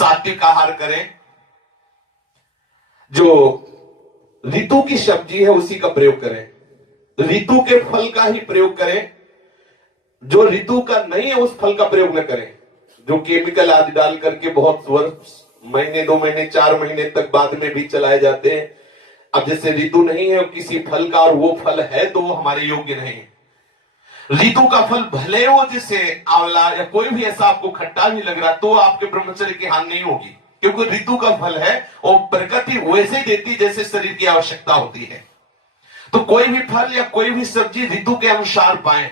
सात्विक आहार करें, जो ऋतु की सब्जी है उसी का प्रयोग करें, ऋतु के फल का ही प्रयोग करें, जो ऋतु का नहीं है उस फल का प्रयोग न करें, जो केमिकल आदि डाल करके बहुत वर्ष, महीने 2 महीने 4 महीने तक बाद में भी चलाए जाते हैं। अब जैसे ऋतु नहीं है किसी फल का और वो फल है तो वो हमारे योग्य नहीं। ऋतु का फल भले हो, जैसे आंवला या कोई भी ऐसा आपको खट्टा भी लग रहा तो आपके ब्रह्मचर्य की हानि नहीं होगी, क्योंकि ऋतु का फल है और प्रकृति वैसे ही देती जैसे शरीर की आवश्यकता होती है। तो कोई भी फल या कोई भी सब्जी ऋतु के अनुसार पाए।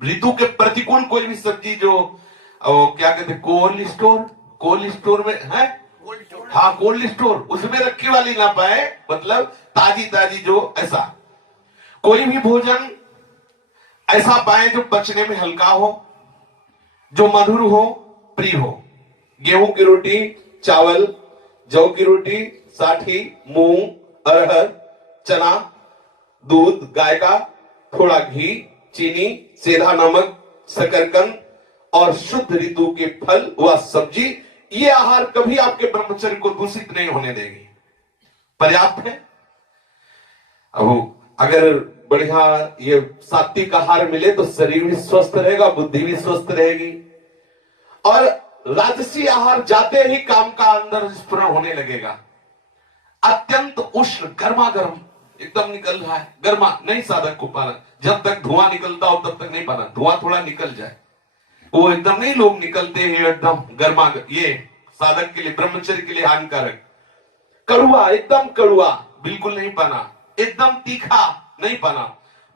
ऋतु के प्रतिकूल कोई भी सब्जी जो क्या कहते हैं कोल्ड स्टोर में है, हाँ कोल्ड स्टोर, उसमें रखी वाली ना पाए, मतलब ताजी ताजी जो ऐसा कोई भी भोजन ऐसा पाए जो पचने में हल्का हो, जो मधुर हो, प्रिय हो। गेहूं की रोटी, चावल, जौ की रोटी, साठी, मूंग, अरहर, चना, दूध गाय का, थोड़ा घी, चीनी, सेंधा नमक, शकरकंद और शुद्ध ऋतु के फल व सब्जी, ये आहार कभी आपके ब्रह्मचर्य को दूषित नहीं होने देगी, पर्याप्त है। अब अगर बढ़िया ये सात्विक आहार मिले तो शरीर भी स्वस्थ रहेगा, बुद्धि भी स्वस्थ रहेगी। और राजसी आहार जाते ही काम का अंदर स्फुरण होने लगेगा। अत्यंत उष्ण गर्मा गर्म एकदम निकल रहा है, गर्मा नहीं साधक को पाना, जब तक धुआं निकलता हो तब तक नहीं पाना, धुआं थोड़ा निकल जाए, वो एकदम नहीं लोग निकलते हैं एकदम गर्मा, ये साधक के लिए ब्रह्मचर्य के लिए हानिकारक। कड़ुआ, एकदम कड़ुआ बिल्कुल नहीं पाना, एकदम तीखा नहीं पाना,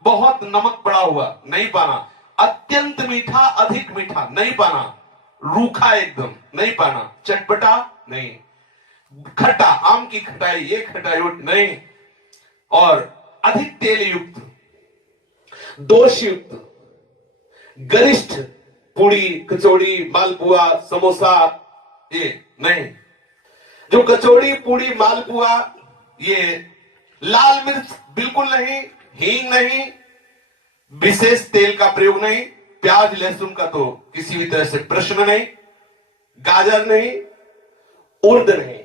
बहुत नमक पड़ा हुआ नहीं पाना, अत्यंत मीठा अधिक मीठा नहीं पाना, रूखा एकदम नहीं पाना, चटपटा नहीं, खट्टा आम की खटाई ये खटाई नहीं, और अधिक तेल युक्त, दोष युक्त, गरिष्ठ पूड़ी कचौड़ी मालपुआ समोसा ये नहीं। जो कचौड़ी पूड़ी मालपुआ, ये लाल मिर्च बिल्कुल नहीं, हींग नहीं, विशेष तेल का प्रयोग नहीं, प्याज लहसुन का तो किसी भी तरह से प्रश्न नहीं, गाजर नहीं, उर्द नहीं,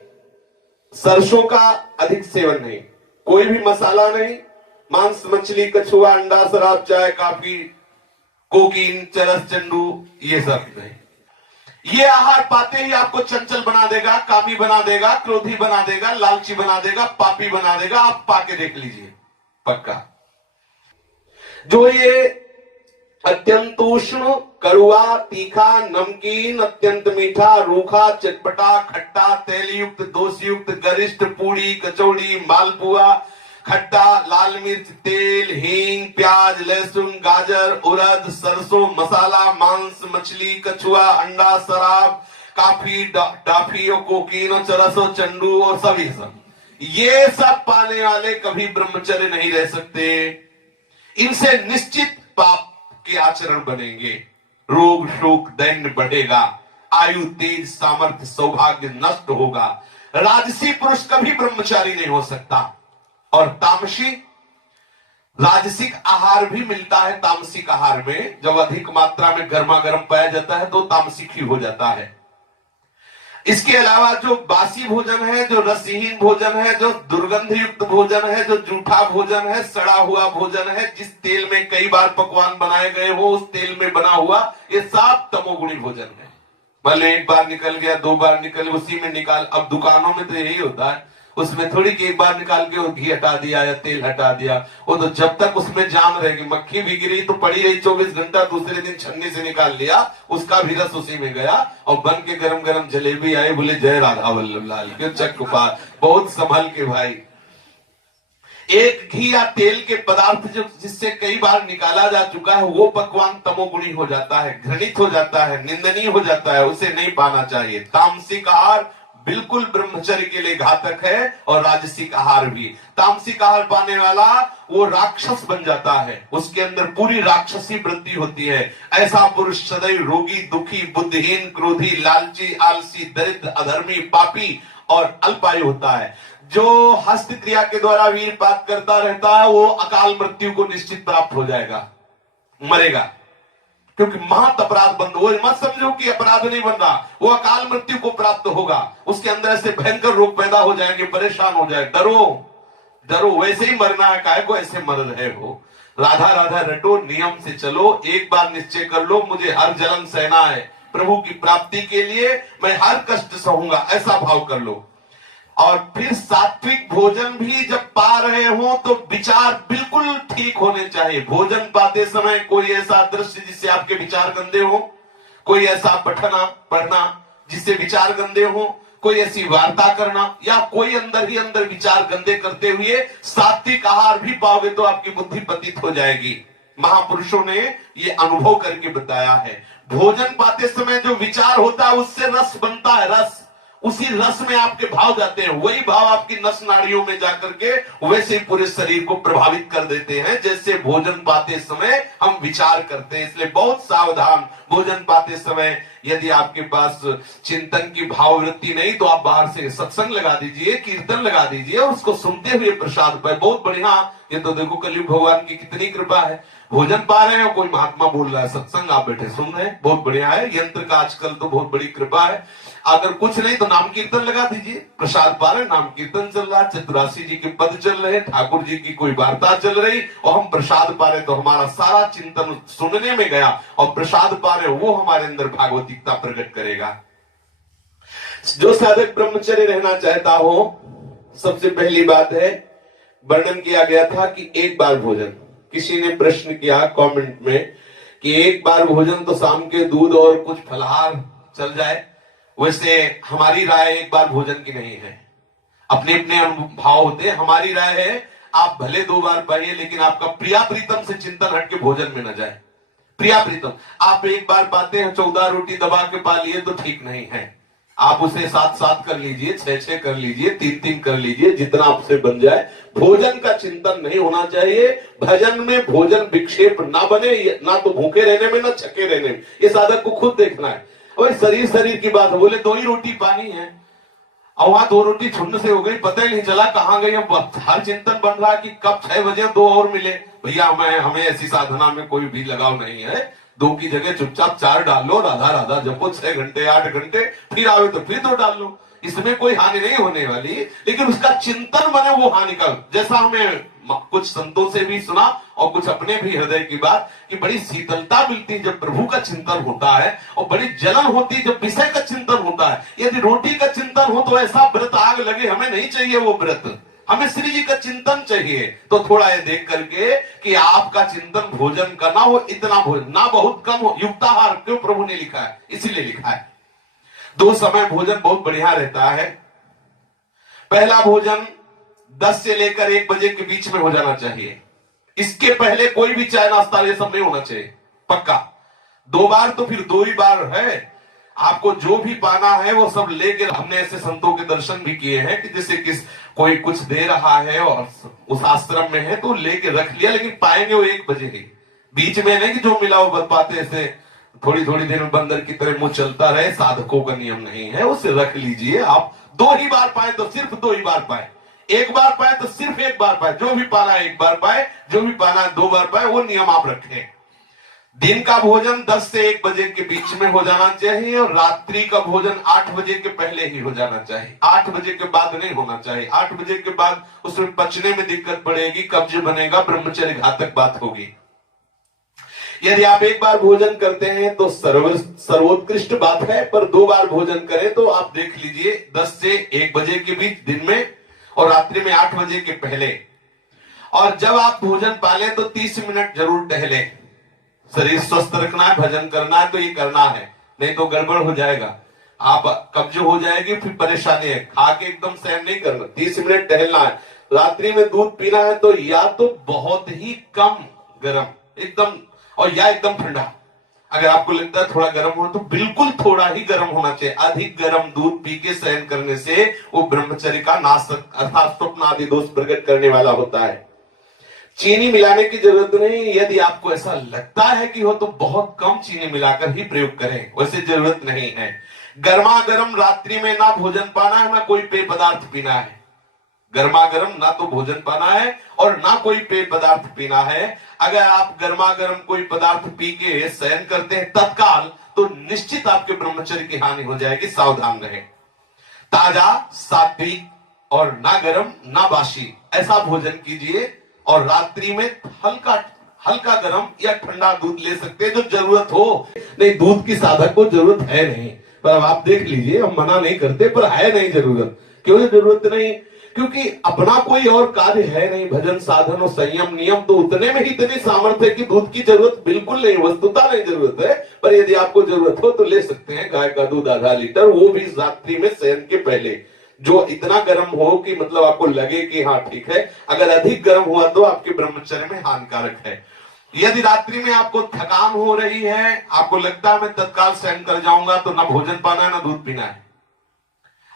सरसों का अधिक सेवन नहीं, कोई भी मसाला नहीं, मांस मछली कछुआ अंडा शराब चाय कॉफी कोकीन चरस चंडू ये सब नहीं। ये आहार पाते ही आपको चंचल बना देगा, कामी बना देगा, क्रोधी बना देगा, लालची बना देगा, पापी बना देगा। आप पाके देख लीजिए पक्का। जो ये अत्यंत उष्ण कड़ुआ तीखा नमकीन अत्यंत मीठा रूखा चटपटा खट्टा तेल युक्त दोष युक्त गरिष्ठ पूड़ी कचौड़ी मालपुआ खट्टा लाल मिर्च तेल हींग प्याज लहसुन गाजर उड़द सरसों मसाला मांस मछली कछुआ अंडा शराब काफी डाफी और कोकीन और चरस और चंडू और सभी सब ये सब पाने वाले कभी ब्रह्मचर्य नहीं रह सकते। इनसे निश्चित पाप के आचरण बनेंगे, रोग शोक दैन्य बढ़ेगा, आयु तेज सामर्थ्य सौभाग्य नष्ट होगा। राजसी पुरुष कभी ब्रह्मचारी नहीं हो सकता। और तामसी राजसिक आहार भी मिलता है। तामसिक आहार में जब अधिक मात्रा में गर्मा गर्म पाया जाता है तो तामसिक ही हो जाता है। इसके अलावा जो बासी भोजन है, जो रसहीन भोजन है, जो दुर्गंध युक्त भोजन है, जो जूठा भोजन है, सड़ा हुआ भोजन है, जिस तेल में कई बार पकवान बनाए गए हो उस तेल में बना हुआ, ये सब तमोगुणी भोजन है। भले एक बार निकल गया 2 बार निकल उसी में निकाल। अब दुकानों में तो यही होता है, उसमें थोड़ी कि एक बार निकाल के वो घी हटा दिया या तेल हटा दिया, वो तो जब तक उसमें जान रहेगी, मक्खी भीग रही तो पड़ी रही 24 घंटा, दूसरे दिन छन्नी से निकाल लिया, उसका भी रस उसी में गया और बन के गरम गरम जलेबी आई, बोले जय राधा वल्लभ लाल के चक पार। बहुत संभल के भाई। एक घी या तेल के पदार्थ जो जिससे कई बार निकाला जा चुका है वो पकवान तमोगुणी हो जाता है, घृणित हो जाता है, निंदनीय हो जाता है, उसे नहीं पाना चाहिए। तामसिक आहार बिल्कुल ब्रह्मचर्य के लिए घातक है और राजसिक आहार भी। तामसिक आहार पाने वाला वो राक्षस बन जाता है, उसके अंदर पूरी राक्षसी वृत्ति होती है। ऐसा पुरुष सदैव रोगी दुखी बुद्धिहीन क्रोधी लालची आलसी दरिद्र अधर्मी पापी और अल्पायु होता है। जो हस्त क्रिया के द्वारा वीरपात करता रहता है वो अकाल मृत्यु को निश्चित प्राप्त हो जाएगा, मरेगा। क्योंकि महत अपराध बंद हो। मत समझो कि अपराध नहीं बन रहा, वो अकाल मृत्यु को प्राप्त होगा, उसके अंदर ऐसे भयंकर रोग पैदा हो जाएंगे, परेशान हो जाए। डरो डरो, वैसे ही मरना है, काय को ऐसे मर रहे हो। राधा राधा रटो, नियम से चलो, एक बार निश्चय कर लो मुझे हर जन्म सहना है, प्रभु की प्राप्ति के लिए मैं हर कष्ट सहूंगा, ऐसा भाव कर लो। और फिर सात्विक भोजन भी जब पा रहे हो तो विचार बिल्कुल ठीक होने चाहिए। भोजन पाते समय कोई ऐसा दृश्य जिससे आपके विचार गंदे हो, कोई ऐसा पढ़ना जिससे विचार गंदे हो, कोई ऐसी वार्ता करना, या कोई अंदर ही अंदर विचार गंदे करते हुए सात्विक आहार भी पाओगे तो आपकी बुद्धि पतित हो जाएगी। महापुरुषों ने ये अनुभव करके बताया है। भोजन पाते समय जो विचार होता है उससे रस बनता है, रस, उसी रस में आपके भाव जाते हैं, वही भाव आपकी नस नाड़ियों में जाकर के वैसे ही पूरे शरीर को प्रभावित कर देते हैं जैसे भोजन पाते समय हम विचार करते हैं। इसलिए बहुत सावधान, भोजन पाते समय यदि आपके पास चिंतन की भाववृत्ति नहीं तो आप बाहर से सत्संग लगा दीजिए, कीर्तन लगा दीजिए और उसको सुनते हुए प्रसाद पाए, बहुत बढ़िया। ये तो देखो कलयुग भगवान की कितनी कृपा है, भोजन पा रहे हैं, कोई महात्मा बोल रहा है, सत्संग आप बैठे सुन रहे हैं, बहुत बढ़िया है। यंत्र का आजकल तो बहुत बड़ी कृपा है। अगर कुछ नहीं तो नाम कीर्तन लगा दीजिए, प्रसाद पा रहे, नाम कीर्तन चल रहा, चतुरासी जी के पद चल रहे, ठाकुर जी की कोई वार्ता चल रही और हम प्रसाद पा रहे, तो हमारा सारा चिंतन सुनने में गया और प्रसाद पा रहे, वो हमारे अंदर भागवतिकता प्रकट करेगा। जो साधक ब्रह्मचर्य रहना चाहता हो, सबसे पहली बात है, वर्णन किया गया था कि एक बार भोजन, किसी ने प्रश्न किया कमेंट में कि एक बार भोजन तो शाम के दूध और कुछ फलहार चल जाए, वैसे हमारी राय एक बार भोजन की नहीं है, अपने अपने भाव होते हैं। हमारी राय है आप भले 2 बार पाइए लेकिन आपका प्रिया प्रीतम से चिंतन हट के भोजन में न जाए। प्रिया प्रीतम आप एक बार पाते हैं, 14 रोटी दबा के पा लिए तो ठीक नहीं है, आप उसे 7-7 कर लीजिए, 6-6 कर लीजिए, 3-3 कर लीजिए, जितना आपसे बन जाए। भोजन का चिंतन नहीं होना चाहिए, भजन में भोजन विक्षेप ना बने, ना तो भूखे रहने में ना छके रहने में, ये साधक को खुद देखना है। और शरीर की बात है, बोले 2 ही रोटी पानी है और वहां 2 रोटी छुन्न से हो गई, पता ही नहीं चला कहां गई। अब हर चिंतन बन रहा कि कब 6 बजे 2 और मिले। भैया हमें ऐसी साधना में कोई भी लगाव नहीं है, 2 की जगह चुपचाप 4 डाल लो, राधा राधा जपो 6 घंटे 8 घंटे, फिर आवे तो फिर 2 डाल लो, इसमें कोई हानि नहीं होने वाली। लेकिन उसका चिंतन बने वो हानि का, जैसा हमें कुछ संतों से भी सुना और कुछ अपने भी हृदय की बात कि बड़ी शीतलता मिलती है जब प्रभु का चिंतन होता है, और बड़ी जलन होती है जब विषय का चिंतन होता है। यदि रोटी का चिंतन हो तो ऐसा व्रत आग लगे, हमें नहीं चाहिए वो व्रत, हमें श्री जी का चिंतन चाहिए। तो थोड़ा ये देख करके कि आपका चिंतन भोजन का ना हो, इतना भोजन ना बहुत कम हो, युक्ताहार क्यों प्रभु ने लिखा है, इसीलिए लिखा है। 2 समय भोजन बहुत बढ़िया रहता है। पहला भोजन 10 से लेकर 1 बजे के बीच में हो जाना चाहिए, इसके पहले कोई भी चाय नाश्ता ये सब नहीं होना चाहिए, पक्का। 2 बार तो फिर 2 ही बार है, आपको जो भी पाना है वो सब लेके, हमने ऐसे संतों के दर्शन भी किए हैं कि जैसे कोई कुछ दे रहा है और उस आश्रम में है तो लेके रख लिया, लेकिन पाएंगे वो 1 बजे ही, बीच में नहीं कि जो मिला वो पाते ऐसे थोड़ी थोड़ी देर में बंदर की तरह मुंह चलता रहे, साधकों का नियम नहीं है, उसे रख लीजिए। आप 2 ही बार पाए तो सिर्फ 2 ही बार पाए, 1 बार पाए तो सिर्फ 1 बार पाए, जो भी पाना है 1 बार पाए, जो भी पाना है 2 बार पाए, वो नियम आप रखें। दिन का भोजन 10 से 1 बजे के बीच में हो जाना चाहिए और रात्रि का भोजन 8 बजे के पहले ही हो जाना चाहिए, 8 बजे के बाद नहीं होना चाहिए। 8 बजे के बाद उसमें पचने में दिक्कत पड़ेगी, कब्ज बनेगा, ब्रह्मचर्य घातक बात होगी। यदि आप 1 बार भोजन करते हैं तो सर्वोत्कृष्ट बात है, पर 2 बार भोजन करें तो आप देख लीजिए 10 से 1 बजे के बीच दिन में और रात्रि में 8 बजे के पहले। और जब आप भोजन पालें तो 30 मिनट जरूर टहले, शरीर स्वस्थ रखना है, भजन करना है तो ये करना है, नहीं तो गड़बड़ हो जाएगा, आप कब्ज हो जाएगी, फिर परेशानी है। खा के एकदम सहन नहीं करना, 30 मिनट टहलना है। रात्रि में दूध पीना है तो या तो बहुत ही कम गर्म एकदम, और या एकदम ठंडा। अगर आपको लगता है थोड़ा गर्म हो तो बिल्कुल थोड़ा ही गर्म होना चाहिए। अधिक गर्म दूध पी के सहन करने से वो ब्रह्मचर्य का नाश अर्थात स्वप्न आदि दोष प्रकट करने वाला होता है। चीनी मिलाने की जरूरत नहीं, यदि आपको ऐसा लगता है कि हो तो बहुत कम चीनी मिलाकर ही प्रयोग करें, वैसे जरूरत नहीं है। गर्मा गर्म रात्रि में ना भोजन पाना है ना कोई पेय पदार्थ पीना है, गर्मा गर्म ना तो भोजन पाना है और ना कोई पेय पदार्थ पीना है। अगर आप गर्मा गर्म कोई पदार्थ पी के शयन करते हैं तत्काल, तो निश्चित आपके ब्रह्मचर्य की हानि हो जाएगी, सावधान रहे। ताजा, सात्विक और ना गर्म ना बासी ऐसा भोजन कीजिए। और रात्रि में हल्का हल्का गर्म या ठंडा दूध ले सकते हैं जो जरूरत हो। नहीं, दूध की साधक को जरूरत है नहीं, पर अब आप देख लीजिए, हम मना नहीं करते, पर है नहीं जरूरत। क्यों जरूरत नहीं? क्योंकि अपना कोई और कार्य है नहीं। भजन साधन और संयम नियम तो उतने में ही इतनी सामर्थ्य है कि दूध की जरूरत बिल्कुल नहीं, वस्तुता नहीं जरूरत है। पर यदि आपको जरूरत हो तो ले सकते हैं गाय का दूध आधा लीटर, वो भी रात्रि में शयन के पहले, जो इतना गर्म हो कि मतलब आपको लगे कि हाँ ठीक है। अगर अधिक गर्म हुआ तो आपके ब्रह्मचर्य में हानिकारक है। यदि रात्रि में आपको थकान हो रही है, आपको लगता है मैं तत्काल शयन कर जाऊंगा, तो ना भोजन पाना है ना दूध पीना है।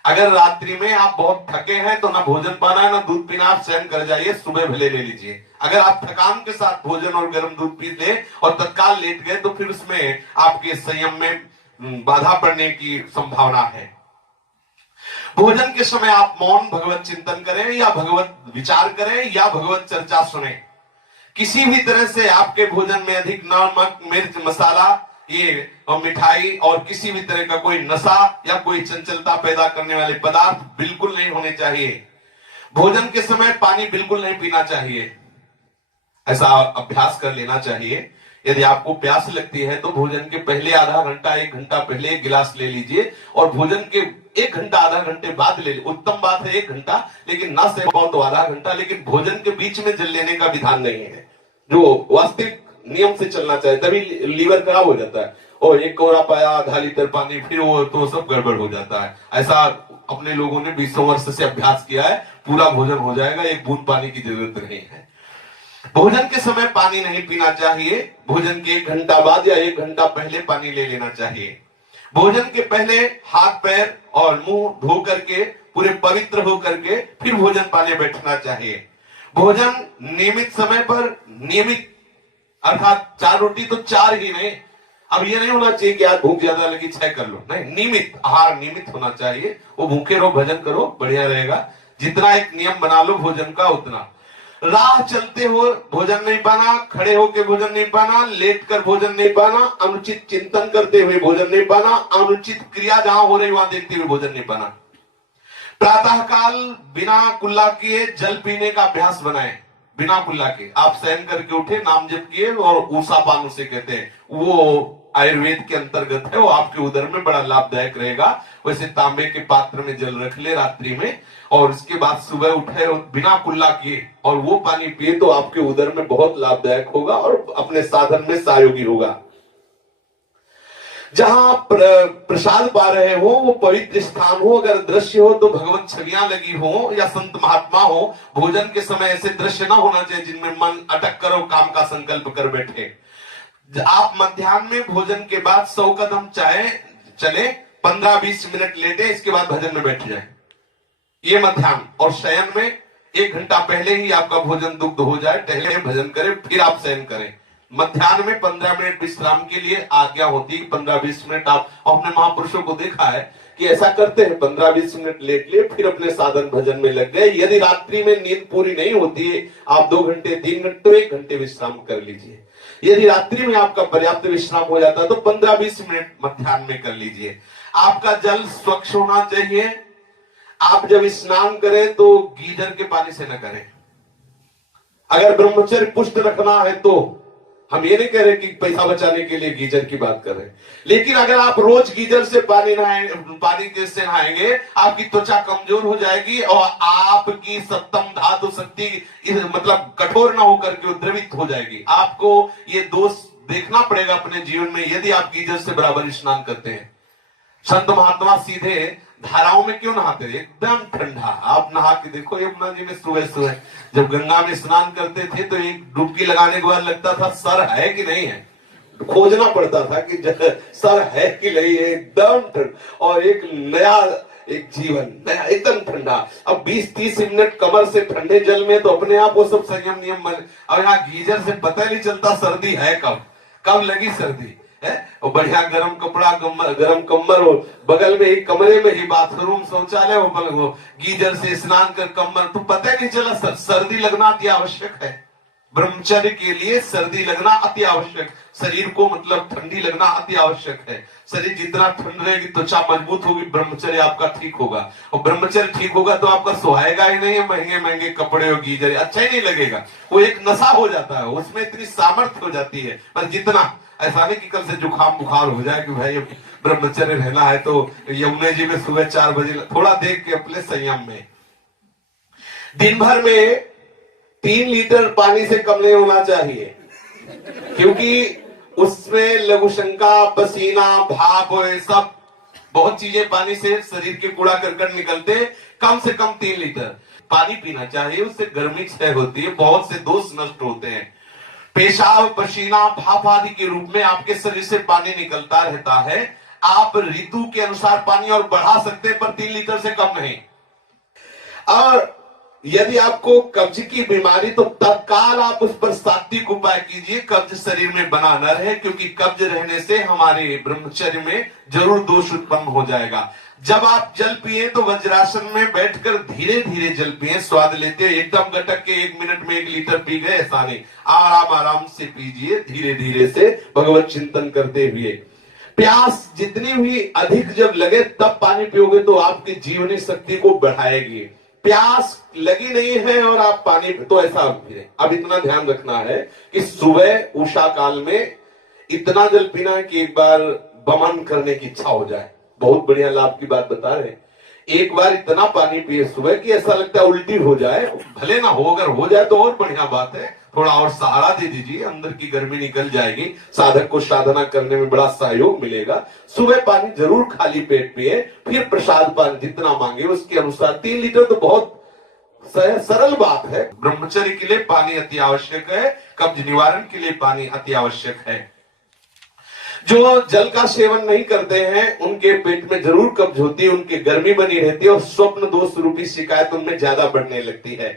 अगर रात्रि में आप बहुत थके हैं तो ना भोजन पाना है ना दूध पीना, आप शयन कर जाइए, सुबह भले ले लीजिए। अगर आप थकान के साथ भोजन और गर्म दूध पी ले और तत्काल लेट गए, तो फिर उसमें आपके संयम में बाधा पड़ने की संभावना है। भोजन के समय आप मौन भगवत चिंतन करें या भगवत विचार करें या भगवत चर्चा सुने। किसी भी तरह से आपके भोजन में अधिक नमक, मिर्च, मसाला, ये और मिठाई और किसी भी तरह का कोई नशा या कोई चंचलता पैदा करने वाले पदार्थ बिल्कुल नहीं होने चाहिए। भोजन के समय पानी बिल्कुल नहीं पीना चाहिए, ऐसा अभ्यास कर लेना चाहिए। यदि आपको प्यास लगती है तो भोजन के पहले आधा घंटा 1 घंटा पहले 1 गिलास ले लीजिए और भोजन के 1 घंटा आधा घंटे बाद ले लीजिए। उत्तम बात है 1 घंटा, लेकिन ना से पाओ तो आधा घंटा, लेकिन भोजन के बीच में जल लेने का विधान नहीं है, जो वास्तविक नियम से चलना चाहिए। तभी लीवर खराब हो जाता है। और एक कोरा पाया आधा लीटर पानी, फिर वो तो सब गड़बड़ हो जाता है। ऐसा अपने लोगों ने 20 वर्ष से अभ्यास किया है, पूरा भोजन हो जाएगा, 1 बूंद पानी की जरूरत नहीं है। भोजन के समय पानी नहीं पीना चाहिए। भोजन के 1 घंटा बाद या 1 घंटा पहले पानी ले लेना चाहिए। भोजन के पहले हाथ पैर और मुंह धो करके पूरे पवित्र हो करके फिर भोजन पाने बैठना चाहिए। भोजन नियमित समय पर, नियमित अर्थात 4 रोटी तो 4 ही नहीं। अब ये नहीं होना चाहिए कि आज भूख ज्यादा लगी 6 कर लो, नहीं, नियमित आहार नियमित होना चाहिए। वो भूखे रहो भजन करो, बढ़िया रहेगा। जितना एक नियम बना लो भोजन का उतना। राह चलते हो भोजन नहीं पाना, खड़े होकर भोजन नहीं पाना, लेट कर भोजन नहीं पाना, अनुचित चिंतन करते हुए भोजन नहीं पाना, अनुचित क्रिया जहां हो रही वहां देखते हुए भोजन नहीं पाना। प्रातः काल बिना कुल्ला किए जल पीने का अभ्यास बनाएं। बिना कुल्ला के आप शयन करके उठे, नाम जप किए और ऊषा पान उसे कहते हैं, वो आयुर्वेद के अंतर्गत है, वो आपके उदर में बड़ा लाभदायक रहेगा। वैसे तांबे के पात्र में जल रख ले रात्रि में और उसके बाद सुबह उठे और बिना कुल्ला किए और वो पानी पिए तो आपके उदर में बहुत लाभदायक होगा और अपने साधन में सहयोगी होगा। जहां प्रसाद पा रहे हो वो पवित्र स्थान हो, अगर दृश्य हो तो भगवत छवियां लगी हो या संत महात्मा हो। भोजन के समय ऐसे दृश्य ना होना चाहिए जिनमें मन अटक कर और काम का संकल्प कर बैठे। आप मध्याह्न में भोजन के बाद 100 कदम चले, 15-20 मिनट लेटे, इसके बाद भजन में बैठ जाए, ये मध्याह्न। और शयन में 1 घंटा पहले ही आपका भोजन दुग्ध हो जाए, टहले भजन करें, फिर आप शयन करें। मध्याह्न में 15 मिनट विश्राम के लिए आज्ञा होती है, 15-20 मिनट। आप अपने महापुरुषों को देखा है कि ऐसा करते हैं, 15-20 मिनट लेट लिए फिर अपने साधन भजन में लग गए। यदि रात्रि में नींद पूरी नहीं होती है, आप 2 घंटे 3 घंटे तो 1 घंटे विश्राम कर लीजिए। यदि रात्रि में आपका पर्याप्त विश्राम हो जाता है तो 15-20 मिनट मध्याह्न में कर लीजिए। आपका जल स्वच्छ होना चाहिए। आप जब स्नान करें तो गीजर के पानी से न करें। अगर ब्रह्मचर्य पुष्ट रखना है तो हम ये नहीं कह रहे कि पैसा बचाने के लिए गीजर की बात कर रहे हैं, लेकिन अगर आप रोज गीजर से पानी से नहाएंगे, आपकी त्वचा कमजोर हो जाएगी और आपकी सप्तम धातु शक्ति मतलब कठोर ना होकर के द्रवित हो जाएगी। आपको ये दोष देखना पड़ेगा अपने जीवन में यदि आप गीजर से बराबर स्नान करते हैं। संत महात्मा सीधे धाराओं में क्यों नहाते थे? एकदम ठंडा। आप नहा के देखो यमुना जी में सुबह सुबह जब गंगा में स्नान करते थे तो एक डुबकी लगाने के बाद लगता था सर है कि नहीं है, खोजना पड़ता था कि सर है कि नहीं है। एकदम ठंडा और एक नया एक जीवन नया एकदम ठंडा। अब 20-30 मिनट कमर से ठंडे जल में तो अपने आप वो सब संयम नियम बने। और यहाँ गीजर से पता नहीं चलता सर्दी है कब लगी सर्दी। है, और बढ़िया गर्म कपड़ा, गर्म कम्बल हो, बगल में ही कमरे में ही बाथरूम शौचालय हो, गीजर से स्नान कर कम्बल, तो पता नहीं चला सर्दी लगना अति आवश्यक है। ब्रह्मचर्य के लिए सर्दी लगना अति आवश्यक, शरीर को मतलब ठंडी लगना अति आवश्यक है। शरीर जितना ठंड रहेगी त्वचा मजबूत होगी, ब्रह्मचर्य आपका ठीक होगा, और ब्रह्मचर्य ठीक होगा तो आपका सुहाएगा ही नहीं, महंगे महंगे कपड़े और गीजर अच्छा ही नहीं लगेगा, वो एक नशा हो जाता है, उसमें इतनी सामर्थ्य हो जाती है। पर जितना ऐसा नहीं कि कल से जुकाम बुखार हो जाए कि भाई ब्रह्मचर्य रहना है तो यमुना जी में सुबह 4 बजे, थोड़ा देख के अपने संयम में। दिन भर में 3 लीटर पानी से कम नहीं होना चाहिए, क्योंकि उसमें लघुशंका, पसीना, भाप, सब बहुत चीजें पानी से शरीर के कूड़ा करकट निकलते। कम से कम 3 लीटर पानी पीना चाहिए, उससे गर्मी क्षय होती है, बहुत से दोष नष्ट होते हैं। पेशाब, पसीना, भाप आदि के रूप में आपके शरीर से पानी निकलता रहता है। आप ऋतु के अनुसार पानी और बढ़ा सकते हैं, पर 3 लीटर से कम नहीं। और यदि आपको कब्ज की बीमारी, तो तत्काल आप उस पर सात्विक उपाय कीजिए, कब्ज शरीर में बना न रहे, क्योंकि कब्ज रहने से हमारे ब्रह्मचर्य में जरूर दोष उत्पन्न हो जाएगा। जब आप जल पिए तो वज्रासन में बैठकर धीरे धीरे जल पिए, स्वाद लेते हैं, एकदम गटक के 1 मिनट में 1 लीटर पी गए ऐसा नहीं, आराम आराम से पीजिए, धीरे धीरे से भगवत चिंतन करते हुए। प्यास जितनी भी अधिक जब लगे तब पानी पियोगे तो आपकी जीवनी शक्ति को बढ़ाएगी। प्यास लगी नहीं है और आप पानी, तो ऐसा अब इतना ध्यान रखना है कि सुबह उषा काल में इतना जल पीना है कि एक बार बमन करने की इच्छा हो जाए। बहुत बढ़िया लाभ की बात बता रहे हैं। एक बार इतना पानी पिए सुबह कि ऐसा लगता है उल्टी हो जाए, भले ना हो, अगर हो जाए तो और बढ़िया बात है, थोड़ा और सहारा दे दीजिए, अंदर की गर्मी निकल जाएगी, साधक को साधना करने में बड़ा सहयोग मिलेगा। सुबह पानी जरूर खाली पेट पिए, फिर प्रसाद पान जितना मांगे उसके अनुसार। 3 लीटर तो बहुत सरल बात है। ब्रह्मचर्य के लिए पानी अति आवश्यक है, कब्ज निवारण के लिए पानी अति आवश्यक है। जो जल का सेवन नहीं करते हैं उनके पेट में जरूर कब्ज होती है, उनकी गर्मी बनी रहती है, और स्वप्न दोष रूपी शिकायत उनमें ज्यादा बढ़ने लगती है।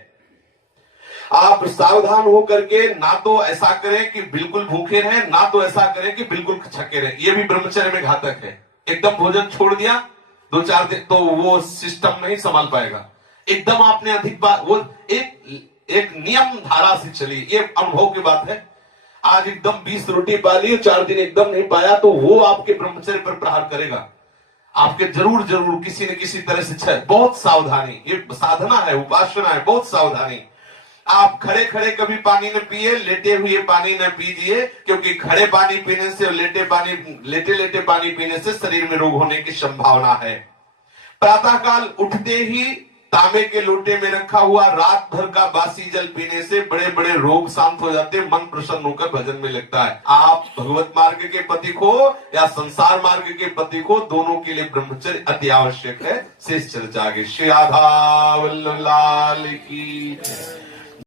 आप सावधान हो करके ना तो ऐसा करें कि बिल्कुल भूखे रहें, ना तो ऐसा करें कि बिल्कुल छके रहें, ये भी ब्रह्मचर्य में घातक है। एकदम भोजन छोड़ दिया 2-4 दिन तो वो सिस्टम नहीं संभाल पाएगा। एकदम आपने अधिक बार, वो एक नियम धारा से चली, ये अनुभव की बात है। आज एकदम 20 रोटी पा ली, 4 दिन एकदम नहीं पाया, तो वो आपके ब्रह्मचर्य पर प्रहार करेगा। आपके जरूर जरूर किसी न किसी तरह से बहुत सावधानी, ये साधना है, उपासना है, बहुत सावधानी। आप खड़े खड़े कभी पानी न पिए, लेटे हुए पानी न पीजिए, क्योंकि खड़े पानी पीने से और लेटे लेटे पानी पीने से शरीर में रोग होने की संभावना है। प्रातःकाल उठते ही तांबे के लोटे में रखा हुआ रात भर का बासी जल पीने से बड़े बड़े रोग शांत हो जाते हैं, मन प्रसन्न होकर भजन में लगता है। आप भगवत मार्ग के पति को या संसार मार्ग के पति को, दोनों के लिए ब्रह्मचर्य अति आवश्यक है। शेष चर्चा आगे। श्री राधा वल्लभ लाल की।